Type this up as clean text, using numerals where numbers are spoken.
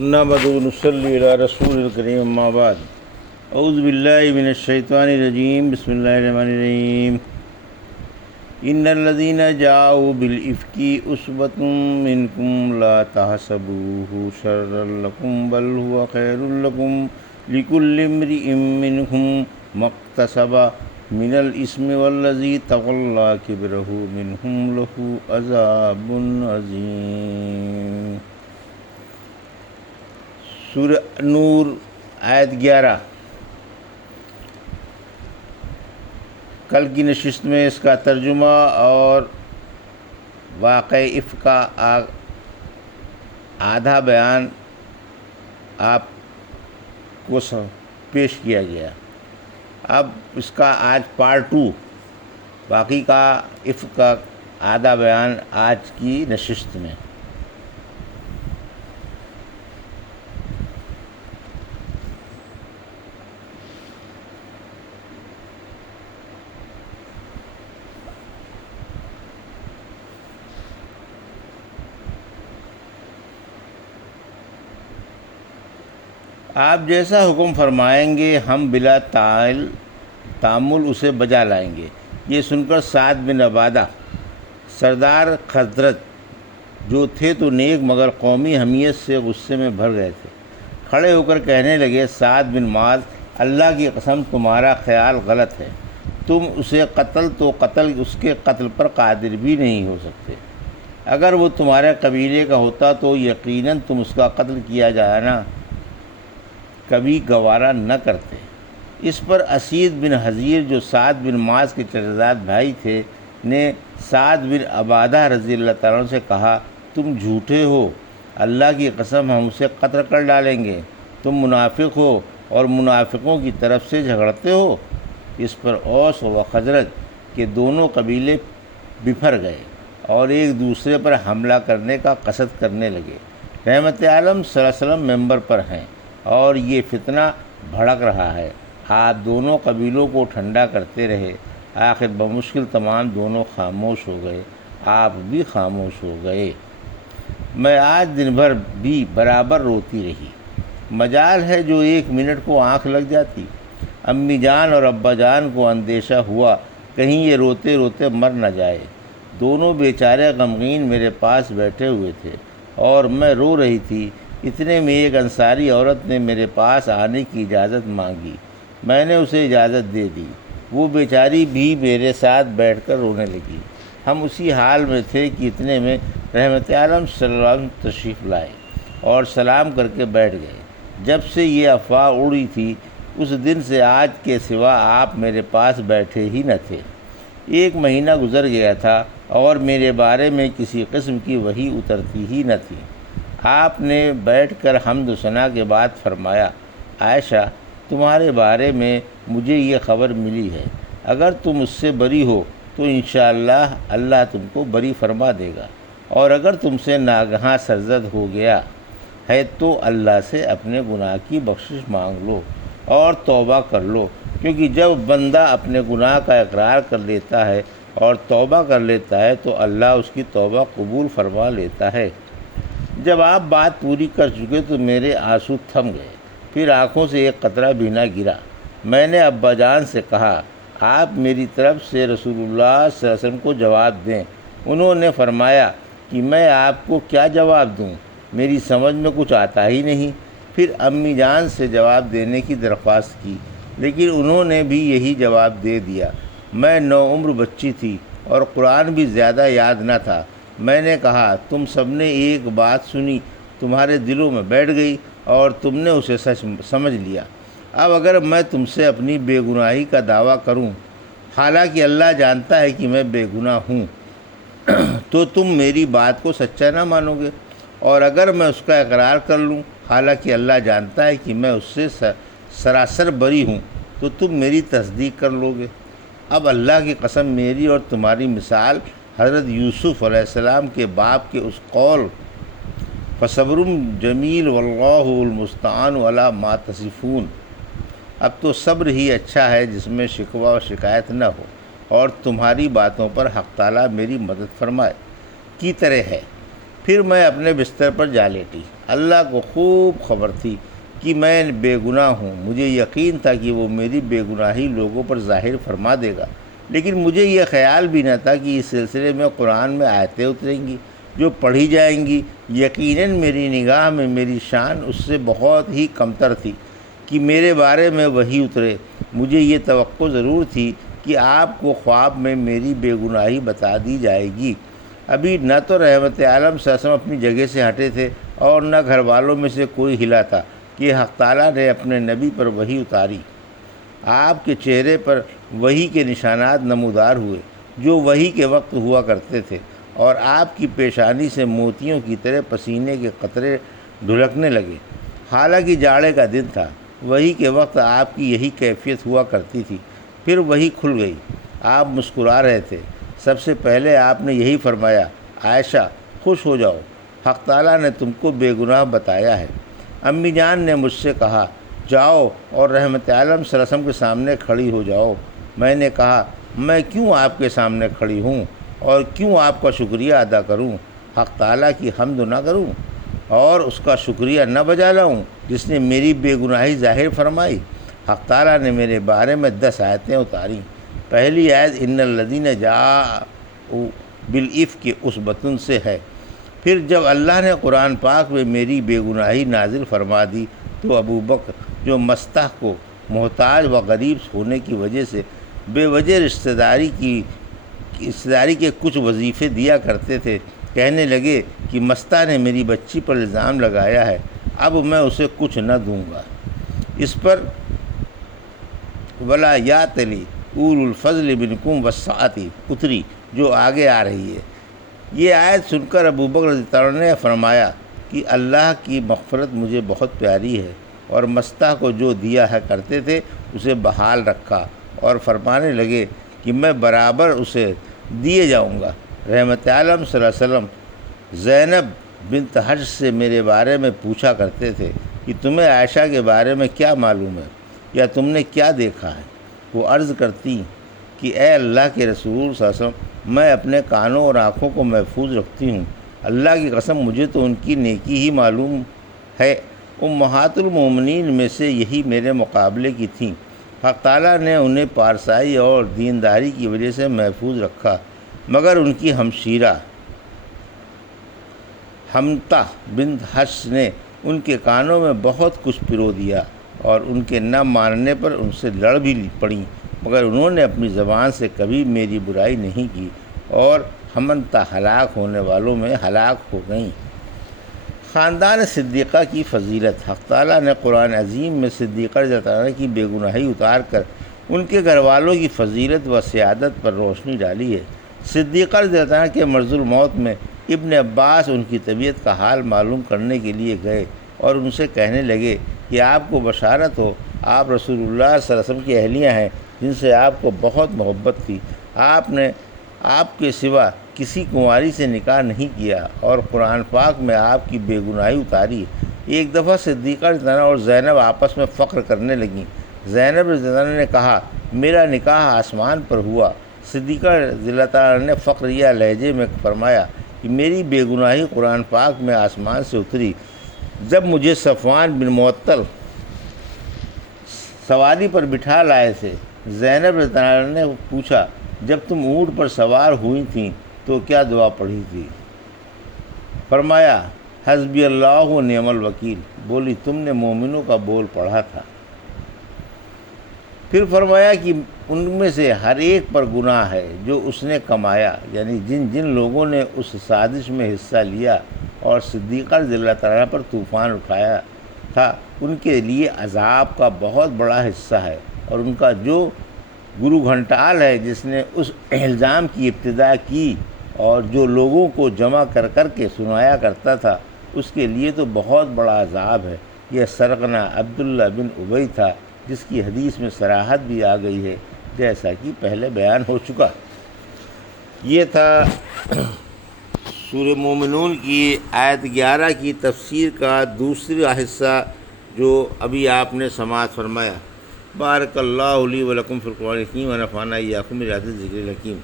نحمدہ و نصلی علی رسول الکریم اما بعد اعوذ باللہ من الشیطان الرجیم بسم اللہ الرحمن الرحیم ان الذین جاءوا بالافک عصبۃ منکم لا تحسبوه شرا لکم بل هو خیر لکم لکل امرئ منهم ما اکتسب من الاثم والذی تولى کبرہ منهم له عذاب عظیم۔ سورہ نور آیت 11۔ کل کی نشست میں اس کا ترجمہ اور واقع افک کا آدھا بیان آپ کو پیش کیا گیا۔ اب اس کا آج پارٹ 2، باقی کا افک کا آدھا بیان آج کی نشست میں۔ آپ جیسا حکم فرمائیں گے ہم بلا تعمل اسے بجا لائیں گے۔ یہ سن کر سعد بن عبادہ سردار خزرج جو تھے تو نیک مگر قومی حمیت سے غصے میں بھر گئے تھے۔ کھڑے ہو کر کہنے لگے، سعد بن معاذ، اللہ کی قسم تمہارا خیال غلط ہے۔ تم اسے قتل تو قتل اس کے قتل پر قادر بھی نہیں ہو سکتے۔ اگر وہ تمہارے قبیلے کا ہوتا تو یقیناً تم اس کا قتل کیا جانا کبھی گوارا نہ کرتے۔ اس پر اسید بن حضیر جو سعد بن معاذ کے چچزاد بھائی تھے نے سعد بن عبادہ رضی اللہ تعالیٰ عنہ سے کہا، تم جھوٹے ہو، اللہ کی قسم ہم اسے قتل کر ڈالیں گے۔ تم منافق ہو اور منافقوں کی طرف سے جھگڑتے ہو۔ اس پر اوس و خزرج کے دونوں قبیلے بپھر گئے اور ایک دوسرے پر حملہ کرنے کا قصد کرنے لگے۔ رحمت عالم صلی اللہ علیہ وسلم ممبر پر ہیں اور یہ فتنہ بھڑک رہا ہے۔ آپ دونوں قبیلوں کو ٹھنڈا کرتے رہے۔ آخر بمشکل تمام دونوں خاموش ہو گئے، آپ بھی خاموش ہو گئے۔ میں آج دن بھر بھی برابر روتی رہی۔ مجال ہے جو 1 منٹ کو آنکھ لگ جاتی۔ امی جان اور ابا جان کو اندیشہ ہوا کہیں یہ روتے روتے مر نہ جائے۔ دونوں بیچارے غمگین میرے پاس بیٹھے ہوئے تھے اور میں رو رہی تھی۔ اتنے میں ایک انصاری عورت نے میرے پاس آنے کی اجازت مانگی۔ میں نے اسے اجازت دے دی۔ وہ بیچاری بھی میرے ساتھ بیٹھ کر رونے لگی۔ ہم اسی حال میں تھے کہ اتنے میں رحمت عالم صلی اللہ علیہ وسلم تشریف لائے اور سلام کر کے بیٹھ گئے۔ جب سے یہ افواہ اڑی تھی اس دن سے آج کے سوا آپ میرے پاس بیٹھے ہی نہ تھے۔ 1 مہینہ گزر گیا تھا اور میرے بارے میں کسی قسم کی وحی اترتی ہی نہ تھی۔ آپ نے بیٹھ کر حمد و ثنا کے بعد فرمایا، عائشہ، تمہارے بارے میں مجھے یہ خبر ملی ہے۔ اگر تم اس سے بری ہو تو انشاءاللہ اللہ تم کو بری فرما دے گا، اور اگر تم سے ناگہاں سرزد ہو گیا ہے تو اللہ سے اپنے گناہ کی بخشش مانگ لو اور توبہ کر لو، کیونکہ جب بندہ اپنے گناہ کا اقرار کر لیتا ہے اور توبہ کر لیتا ہے تو اللہ اس کی توبہ قبول فرما لیتا ہے۔ جب آپ بات پوری کر چکے تو میرے آنسو تھم گئے، پھر آنکھوں سے ایک قطرہ بھی نہ گرا۔ میں نے ابا جان سے کہا، آپ میری طرف سے رسول اللہ صلی اللہ علیہ وسلم کو جواب دیں۔ انہوں نے فرمایا کہ میں آپ کو کیا جواب دوں، میری سمجھ میں کچھ آتا ہی نہیں۔ پھر امی جان سے جواب دینے کی درخواست کی، لیکن انہوں نے بھی یہی جواب دے دیا۔ میں نوعمر بچی تھی اور قرآن بھی زیادہ یاد نہ تھا۔ میں نے کہا، تم سب نے ایک بات سنی، تمہارے دلوں میں بیٹھ گئی اور تم نے اسے سچ سمجھ لیا۔ اب اگر میں تم سے اپنی بے گناہی کا دعویٰ کروں، حالانکہ اللہ جانتا ہے کہ میں بے گناہ ہوں، تو تم میری بات کو سچا نہ مانو گے، اور اگر میں اس کا اقرار کر لوں، حالانکہ اللہ جانتا ہے کہ میں اس سے سراسر بری ہوں، تو تم میری تصدیق کر لو گے۔ اب اللہ کی قسم، میری اور تمہاری مثال حضرت یوسف علیہ السلام کے باپ کے اس قول فصبر جمیل واللہ المستعان علی ما تصفون، اب تو صبر ہی اچھا ہے جس میں شکوہ و شکایت نہ ہو اور تمہاری باتوں پر حق تعالیٰ میری مدد فرمائے کی طرح ہے۔ پھر میں اپنے بستر پر جا لیٹی۔ اللہ کو خوب خبر تھی کہ میں بے گناہ ہوں، مجھے یقین تھا کہ وہ میری بے گناہی لوگوں پر ظاہر فرما دے گا، لیکن مجھے یہ خیال بھی نہ تھا کہ اس سلسلے میں قرآن میں آیتیں اتریں گی جو پڑھی جائیں گی۔ یقیناً میری نگاہ میں میری شان اس سے بہت ہی کمتر تھی کہ میرے بارے میں وحی اترے۔ مجھے یہ توقع ضرور تھی کہ آپ کو خواب میں میری بے گناہی بتا دی جائے گی۔ ابھی نہ تو رحمت عالم صلی اللہ علیہ وسلم اپنی جگہ سے ہٹے تھے اور نہ گھر والوں میں سے کوئی ہلا تھا کہ حق تعالیٰ نے اپنے نبی پر وحی اتاری۔ آپ کے چہرے پر وحی کے نشانات نمودار ہوئے جو وحی کے وقت ہوا کرتے تھے، اور آپ کی پیشانی سے موتیوں کی طرح پسینے کے قطرے ڈھلکنے لگے۔ حالانکہ جاڑے کا دن تھا، وحی کے وقت آپ کی یہی کیفیت ہوا کرتی تھی۔ پھر وحی کھل گئی، آپ مسکرا رہے تھے۔ سب سے پہلے آپ نے یہی فرمایا، عائشہ خوش ہو جاؤ، حق تعالیٰ نے تم کو بے گناہ بتایا ہے۔ امی جان نے مجھ سے کہا، جاؤ اور رحمت عالم صلی اللہ علیہ وسلم کے سامنے کھڑی ہو جاؤ۔ میں نے کہا، میں کیوں آپ کے سامنے کھڑی ہوں اور کیوں آپ کا شکریہ ادا کروں؟ حق تعالیٰ کی حمد نہ کروں اور اس کا شکریہ نہ بجا لاؤں جس نے میری بے گناہی ظاہر فرمائی؟ حق تعالیٰ نے میرے بارے میں 10 آیتیں اتاریں۔ پہلی آیت ان الذین جاءوا بالافک عصبۃ سے ہے۔ پھر جب اللہ نے قرآن پاک میں میری بے گناہی نازل فرما دی تو ابو بکر جو مستح کو محتاج و غریب ہونے کی وجہ سے بے وجہ رشتہ داری کے کچھ وظیفے دیا کرتے تھے، کہنے لگے کہ مستح نے میری بچی پر الزام لگایا ہے، اب میں اسے کچھ نہ دوں گا۔ اس پر ولا یاتلی اولو الفضل منکم والسعۃ اتری جو آگے آ رہی ہے۔ یہ آیت سن کر ابو بکر رضی اللہ عنہ نے فرمایا کہ اللہ کی مغفرت مجھے بہت پیاری ہے، اور مستح کو جو دیا ہے کرتے تھے اسے بحال رکھا، اور فرمانے لگے کہ میں برابر اسے دیے جاؤں گا۔ رحمت عالم صلی اللہ علیہ وسلم زینب بنت حجش سے میرے بارے میں پوچھا کرتے تھے کہ تمہیں عائشہ کے بارے میں کیا معلوم ہے یا تم نے کیا دیکھا ہے؟ وہ عرض کرتی کہ اے اللہ کے رسول صلی اللہ علیہ وسلم، میں اپنے کانوں اور آنکھوں کو محفوظ رکھتی ہوں، اللہ کی قسم مجھے تو ان کی نیکی ہی معلوم ہے۔ امہات المومنین میں سے یہی میرے مقابلے کی تھیں۔ حق تعالیٰ نے انہیں پارسائی اور دینداری کی وجہ سے محفوظ رکھا، مگر ان کی ہمشیرہ حمتہ بنت حجش نے ان کے کانوں میں بہت کچھ پرو دیا، اور ان کے نہ ماننے پر ان سے لڑ بھی پڑیں، مگر انہوں نے اپنی زبان سے کبھی میری برائی نہیں کی، اور حمنتہ ہلاک ہونے والوں میں ہلاک ہو گئیں۔ خاندان صدیقہ کی فضیلت۔ حق تعالیٰ نے قرآن عظیم میں صدیقہ رضی اللہ عنہ کی بے گناہی اتار کر ان کے گھر والوں کی فضیلت و سعادت پر روشنی ڈالی ہے۔ صدیقہ رضی اللہ عنہ کے مرض الموت میں ابن عباس ان کی طبیعت کا حال معلوم کرنے کے لیے گئے اور ان سے کہنے لگے کہ آپ کو بشارت ہو، آپ رسول اللہ صلی اللہ علیہ وسلم کی اہلیہ ہیں جن سے آپ کو بہت محبت تھی۔ آپ نے آپ کے سوا کسی کنواری سے نکاح نہیں کیا اور قرآن پاک میں آپ کی بے گناہی اتاری۔ ایک دفعہ صدیقہ رضی اللہ عنہ اور زینب آپس میں فخر کرنے لگیں۔ زینب رضی اللہ عنہ نے کہا، میرا نکاح آسمان پر ہوا۔ صدیقہ رضی اللہ عنہ نے فخریہ لہجے میں فرمایا کہ میری بے گناہی قرآن پاک میں آسمان سے اتری۔ جب مجھے صفوان بن معطل سواری پر بٹھا لائے تھے، زینب رضی اللہ عنہ نے پوچھا، جب تم اونٹ پر سوار ہوئی تھیں تو کیا دعا پڑھی تھی؟ فرمایا، حسبی اللہ و نعم الوکیل۔ بولی، تم نے مومنوں کا بول پڑھا تھا۔ پھر فرمایا کہ ان میں سے ہر ایک پر گناہ ہے جو اس نے کمایا، یعنی جن جن لوگوں نے اس سازش میں حصہ لیا اور صدیقہ رضی اللہ تعالیٰ پر طوفان اٹھایا تھا، ان کے لیے عذاب کا بہت بڑا حصہ ہے، اور ان کا جو گرو گھنٹال ہے جس نے اس الزام کی ابتدا کی اور جو لوگوں کو جمع کر کر کے سنایا کرتا تھا، اس کے لیے تو بہت بڑا عذاب ہے۔ یہ سرغنہ عبداللہ بن ابی تھا جس کی حدیث میں صراحت بھی آ گئی ہے جیسا کہ پہلے بیان ہو چکا۔ یہ تھا سورہ مومنون کی آیت 11 کی تفسیر کا دوسرا حصہ جو ابھی آپ نے سماعت فرمایا۔ بارک اللہ لی و لکم فی القرآن الحکیم و نفعنی وایاکم بآیات الذکر الحکیم۔